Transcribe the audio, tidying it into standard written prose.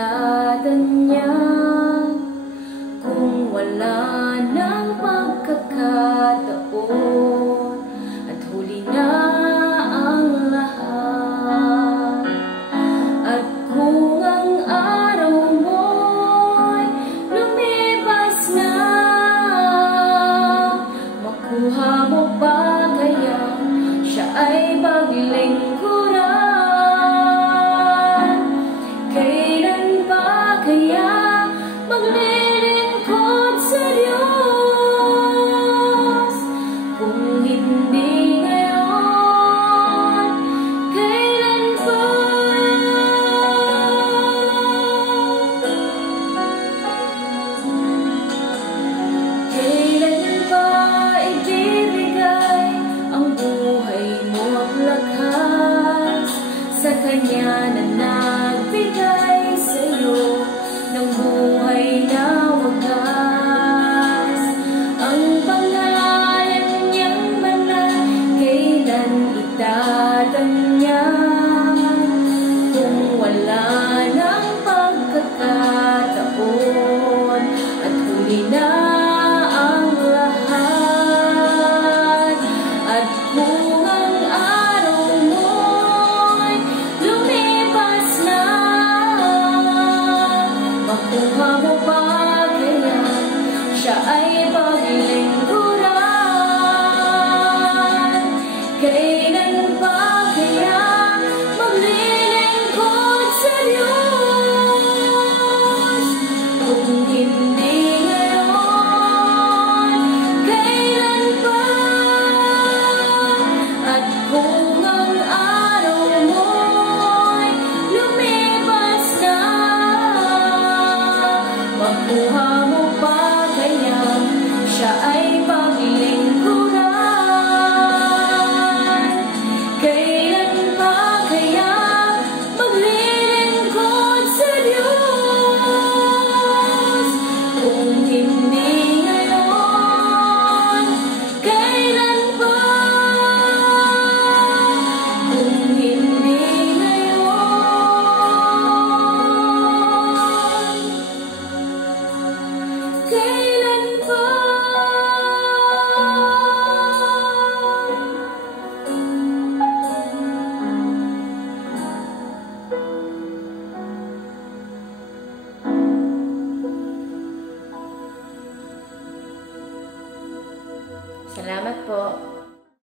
itatanya kung wala ng pagkakataon at huli na ang lahat. At kung ang araw mo'y lumipas na, makuha mo ba kaya siya ay paglingkuran? Kailan ba kaya maglilingkod sa Diyos? Kung hindi ngayon, kailan pa? Kailan pa ibibigay ang buhay mo at lakas sa Kanya na nagbigay sa'yo ng buhay na wagas? Ang pangalan niyang banal, kailan itatanya kung wala ng pagkakataon at huli na